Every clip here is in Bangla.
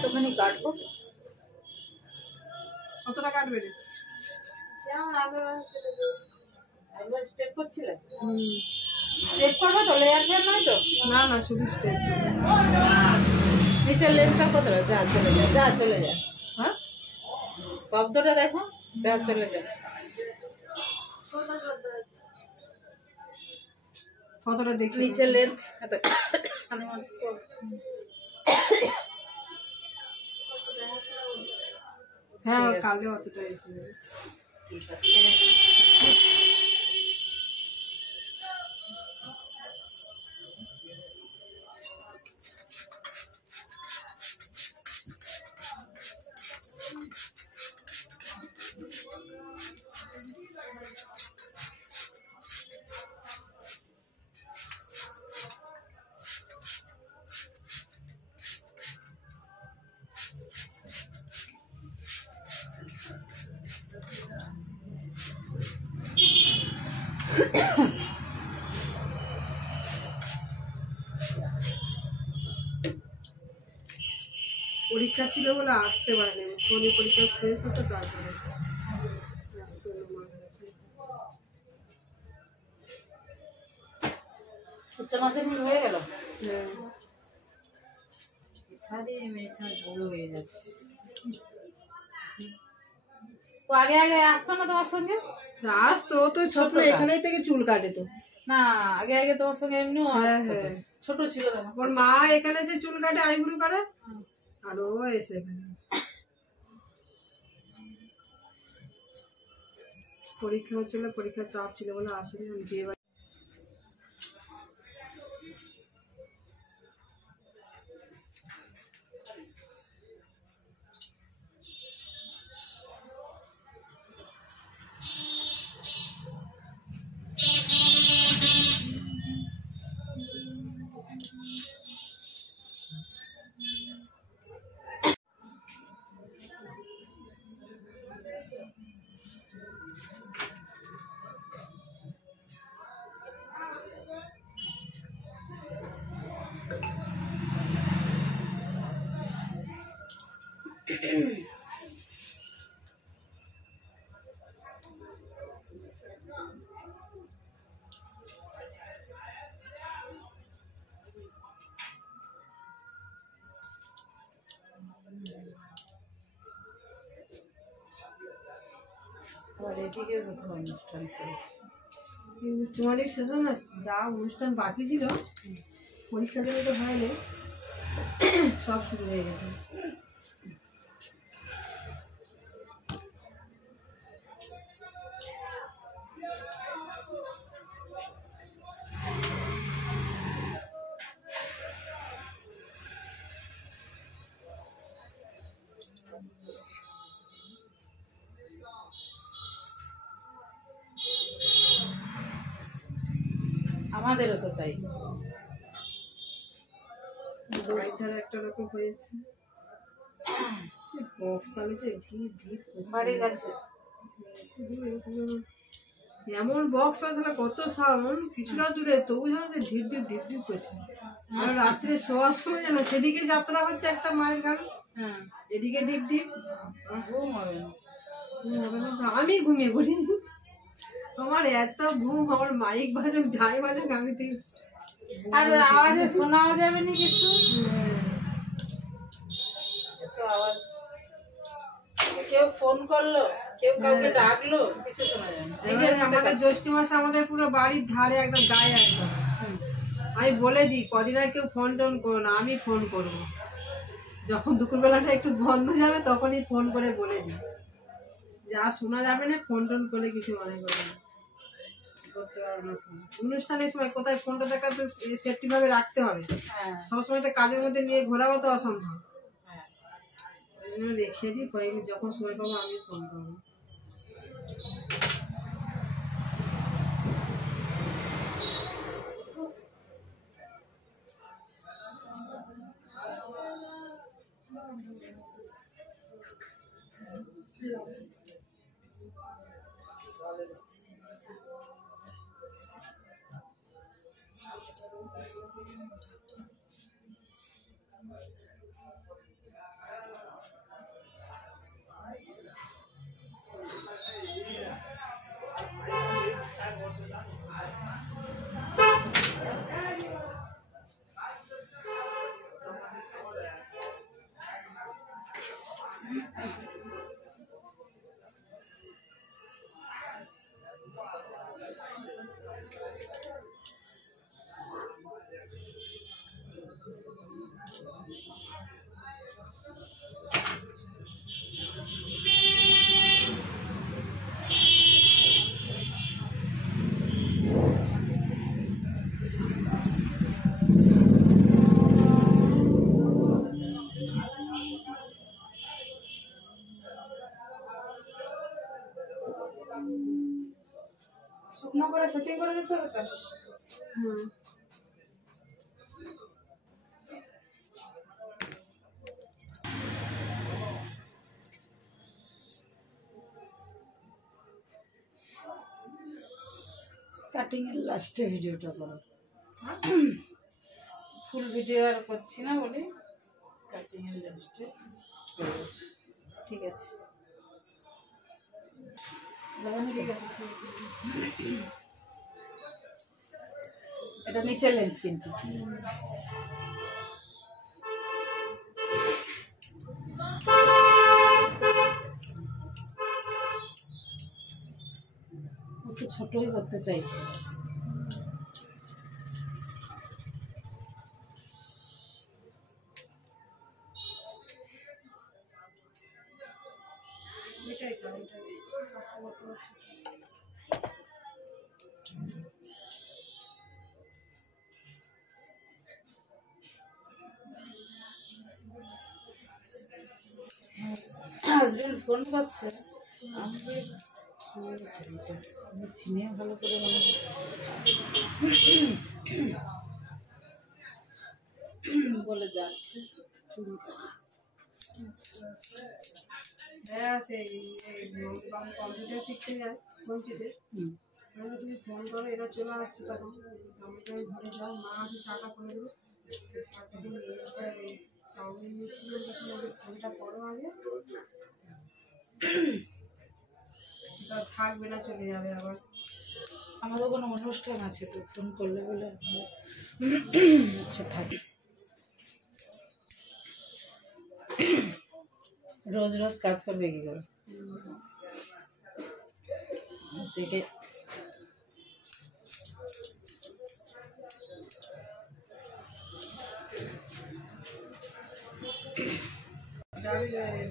কতখানি কাটবো? কতটা কাটবে রে? যেমন একবার স্টেপ করছিলে, স্টেপ করবো তো, লেয়ার ফেয়ার নয় তো? না না, শুধু স্টেপ। নিচের লেন্থটা কতটা? যা চলে যায়, যা চলে যায়। হ্যাঁ, শব্দটা দেখো, যা চলে যায়। কতটা দেখি নিচের লেন্থ এত। হ্যাঁ, কালে অতটা এসে যাবে। ঠিক আছে। পরীক্ষা ছিল বলে আসতে পারেনি, পরীক্ষা শেষ হতো তারপরে উচ্চ মাধ্যমিক হয়ে গেল। হ্যাঁ, বড় হয়ে যাচ্ছে। ও আগে আগে আসতো না তোমার সঙ্গে? আসতো, ও তো ছোট, এখানেই থেকে চুল কাটে তো। না, আগে আগে তোমার সঙ্গে এমনিও আসতো। ছোট ছিল তখন। ওর মা এখানে এসে চুল কাটে, আইব্রু করে, আর ও এসে এখানে। পরীক্ষা হচ্ছিল, পরীক্ষার চাপ ছিল বলে আসেনি। বিয়ে বাড়ি এদিকে কোথাও অনুষ্ঠান করেছে। উচ্চমাধ্যমিক শেষ হলো না, যা অনুষ্ঠান বাকি ছিল পরীক্ষা দিলে তো হয়নি, সব শুরু হয়ে গেছে। আমাদেরও তো তাই। একটা রকম হয়েছে, বক্স চালিয়েছে, বাড়ির কাছে এমন বক্স আছে কত সাউন্ড, কিছুটা দূরে তবু যেন ঢিপ ঢিপ ঢিপ ঢিপ করছে। আর রাত্রে শোয়ার সময় যেন সেদিকে যাত্রা হচ্ছে একটা মায়ের গান, এদিকে ঢিপ ঢিপ। ঘুম হবে না, আমি ঘুমিয়ে পড়ি, আমার এত ঘুম, আমার মাইক বাজুক যাই বাজুক আমি ঠিক। আর আওয়াজে শোনাও যাবে না কিছু, আওয়াজ কেউ ফোন করলো, কেউ কাউকে ডাকলো, কিছু শোনা যাবে না। এই যে আমাদের জ্যৈষ্ঠ মাসে আমাদের পুরো বাড়ির ধারে একদম গায়ে একদম, আমি বলে দিই কদিন আর কেউ ফোন টোন করো না, আমি ফোন করবো। যখন দুপুরবেলাটা একটু বন্ধ যাবে তখনই ফোন করে বলে দিই, যা শোনা যাবে না, ফোন টোন করে কিছু মনে করবে না, করতে পারবো না ফোন। অনুষ্ঠানের সময় কোথায় ফোনটা দেখা তো সেফটি ভাবে রাখতে হবে, সবসময় তো কাজের মধ্যে নিয়ে ঘোরাও তো অসম্ভব, ওই জন্য রেখে দিই, যখন সময় পাবো আমি ফোন করবো। শুকনো করে সেটিং করে দিতে হবে তো। হুম। কাটিং এর লাস্টে ভিডিওটা করো। ফুল ভিডিও আর করছি না বলি, কাটিং এর লাস্টে। ঠিক আছে, ঠিক আছে। এটা নিচের লেন্থ কিন্তু। একটু ছোটই করতে চাইছি। এটাই তো, এটাই। হাজবেন্ড ফোন করছে, আমাকে আমি চিনে ভালো করে বলে যাচ্ছে। হ্যাঁ, সেই কম্পিউটার শিখতে যায় বলছিতে, তুমি ফোন করো, এরা চলে আসছে, তখন জমিটা ঘুরে যাও, মা আসে টাকা করে দেবে। চাউমিন মিষ্টি ফোনটা করো আগে, থাকবে না, চলে যাবে আবার। আমাদের কোনো অনুষ্ঠান আছে তো ফোন করলে বলে আচ্ছা থাকি। রোজ রোজ কাজ করবে কি করে? থেকে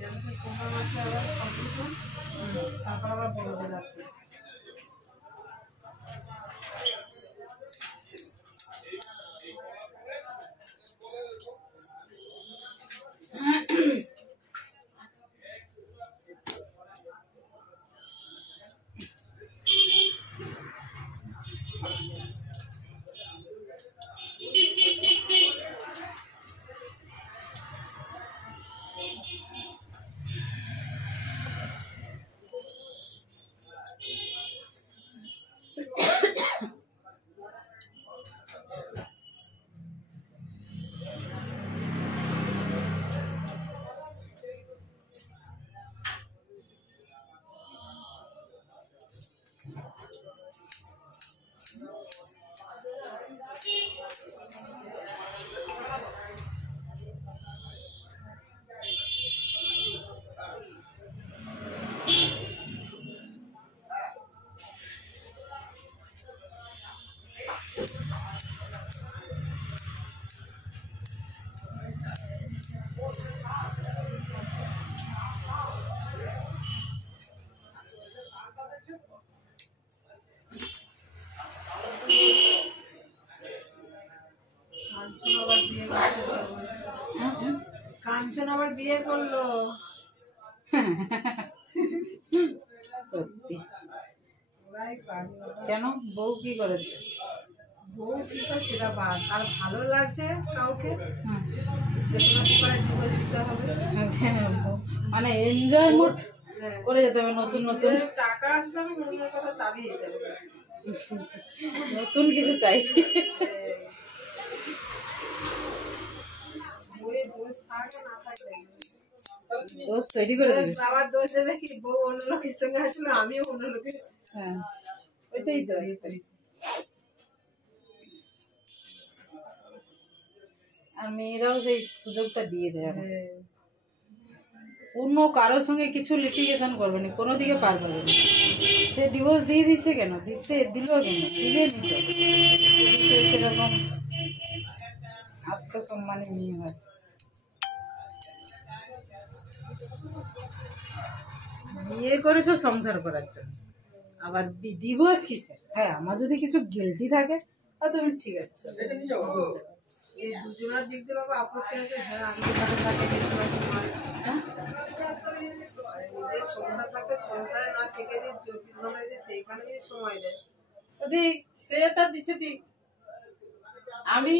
ডান্সের প্রোগ্রাম আছে, আবার কম্পিটিশন, তারপর আবার বড়দের রাখবে। কাঞ্চন আবার বিয়ে করলো। সত্যি কেন? বউ কি করেছে? বউ কি করে সেটা বাদ, আর ভালো লাগছে কাউকে যে কোনো ব্যাপারে ডিভোর্স দিতে হবে, মানে এনজয় মোড করে যেতে হবে। নতুন নতুন টাকা আসতে হবে, মনের কথা চালিয়ে যেতে হবে, নতুন কিছু চাই। বউয়ের দোষ থাকে না থাকে, দোষ তৈরি করে দেবে। আবার দোষ দেবে কি, বউ অন্য লোকের সঙ্গে আসলো, আমিও অন্য লোকের। হ্যাঁ, ওইটাই তো। আর মেয়েরাও সেই সুযোগটা দিয়ে দেয়। অন্য কারোর সঙ্গে কিছু লিটিগেশন করবে না, কোনো দিকে পার পাবে না। সে ডিভোর্স দিয়ে দিচ্ছে কেন, দিল কেন, দিবে নি তো। যদি সে সেরকম আত্মসম্মানী মেয়ে হয়। বিয়ে করেছো সংসার করার জন্য, আবার ডিভোর্স কিসের? হ্যাঁ, আমার যদি কিছু গিল্টি থাকে তা তুমি ঠিক আছে চলো। এই দুজনের দিক দিয়ে বাবা আপত্তি আছে। হ্যাঁ, আমি তো তাদের কাছে গেছিলাম সময়। হ্যাঁ? নিজের সংসার থাকতে সংসারে না থেকে যে জ্যোতিষ ঘরে যে সেইখানে যদি সময় দেয়, দিক সে তার দিচ্ছে দিক, আমি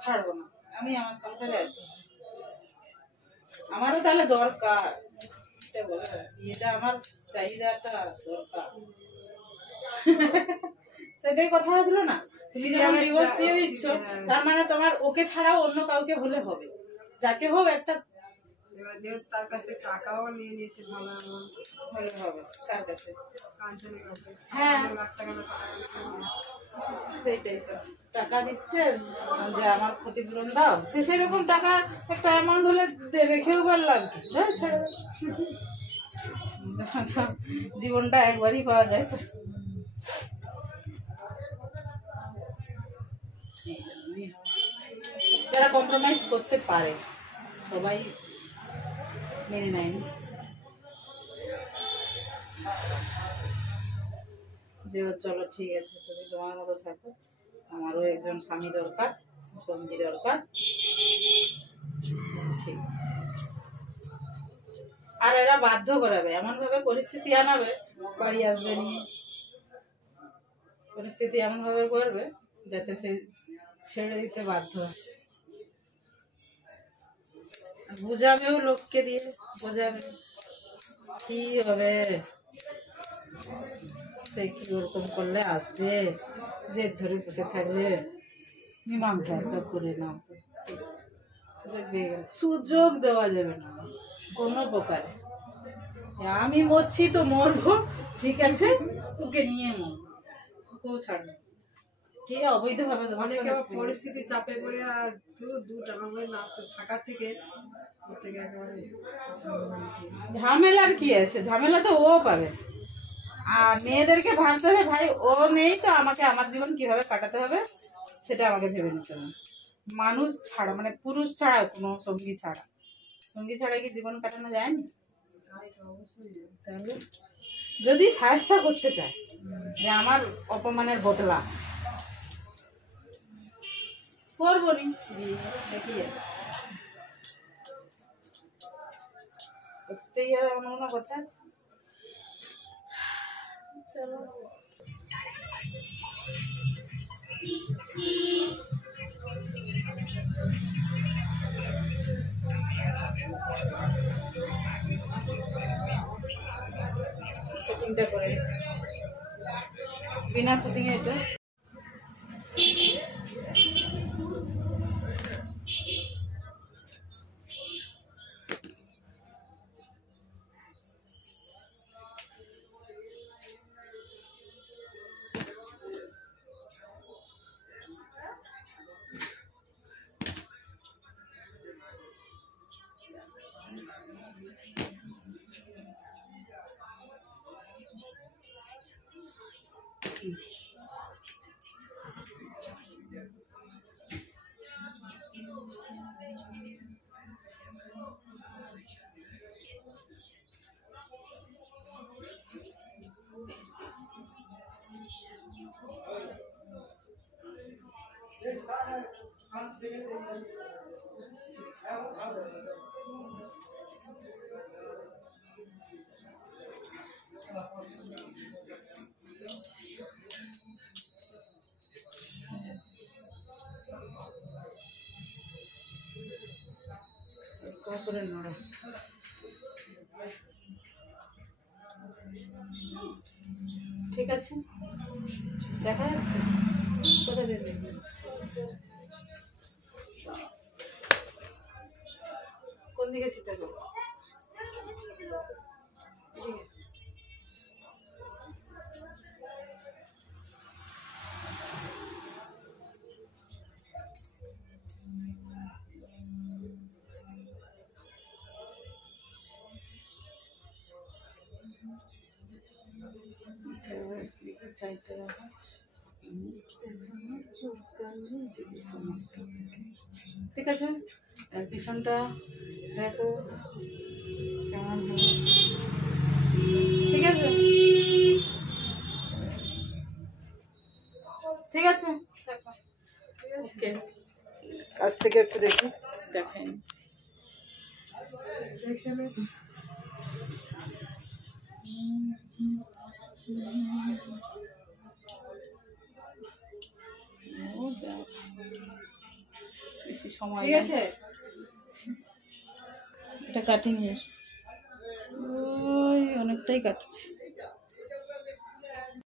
ছাড়বো না, আমি আমার সংসারে আছি, আমারও তাহলে দরকার। এটা আমার চাহিদাটা দরকার। সেটাই কথা আসলো না, তুমি যখন ডিভোর্স দিয়ে দিচ্ছ তার মানে তোমার ওকে ছাড়াও অন্য কাউকে হলে হবে, যাকে হোক একটা এবার যেহেতু তার কাছে টাকাও নিয়ে নিয়েছে ভালো এমন হলে হবে। কার কাছে? কাঞ্চনের কাছে। হ্যাঁ। 56 লাখ টাকা না টাকা দিয়েছে। সেটাই তো, টাকা দিচ্ছে যে আমার ক্ষতিপূরণ দাও, সে সেরকম টাকা একটা অ্যামাউন্ট হলে রেখেও পারলাম কি, হ্যাঁ ছেড়ে দাও। জীবনটা একবারই পাওয়া যায় তো। যারা কম্প্রোমাইজ করতে পারে সবাই মেনে নেয়নি, যে চলো ঠিক আছে তুমি তোমার মতো থাকো, আমারও একজন স্বামী দরকার, সঙ্গী দরকার, ঠিক আছে। আর এরা বাধ্য করাবে, এমন ভাবে পরিস্থিতি আনাবে, বাড়ি আসবে নিয়ে পরিস্থিতি এমন ভাবে করবে যাতে সে ছেড়ে দিতে বাধ্য হয়। বুঝাবেও লোককে দিয়ে, বোঝাবে কি হবে, সে কি ওরকম করলে আসবে, জেদ ধরে বসে থাকবে, মীমাংসা একটা করে নাও তো। সুযোগ পেয়ে গেল, সুযোগ দেওয়া যাবে না কোনো প্রকারে। আমি মরছি তো মরবো, ঠিক আছে, ওকে নিয়ে মরবো, ওকেও ছাড়বো। কে অবৈধভাবে তোমার অনেকে সঙ্গে আবার পরিস্থিতি চাপে পড়ে আর দু টাকা করে না থাকার থেকে ওর থেকে একেবারে ঝামেলার কি আছে, ঝামেলা তো ও পাবে। আর মেয়েদেরকে ভাবতে হবে ভাই ও নেই তো আমাকে আমার জীবন কিভাবে কাটাতে হবে সেটা আমাকে ভেবে নিতে হবে। মানুষ ছাড়া মানে পুরুষ ছাড়া, কোনো সঙ্গী ছাড়া কি জীবন কাটানো যায়নি? তাহলে যদি সাহায্য করতে চায় যে আমার অপমানের বদলা করবো নি, বিয়ে দেখি আছে করতেই হবে, এমন কোনো কথা আছে? চলো সেটিংটা করে বিনা সেটিং এ এটা করে নড়ো। ঠিক আছে, দেখা যাচ্ছে কোথা দিয়ে দেখবে? কোন দিকে শীতে করবো? সাইডে রাখো। যদি সমস্যা থাকে, ঠিক আছে। আর পিছনটা দেখো কেমন হবে, ঠিক আছে, ঠিক আছে দেখো, ওকে। কাছ থেকে একটু দেখি, দেখেন এখানে ও যাচ্ছে, বেশি সময় ঠিক নেই। আছে, এটা কাটিং এর ওই অনেকটাই কাটছে।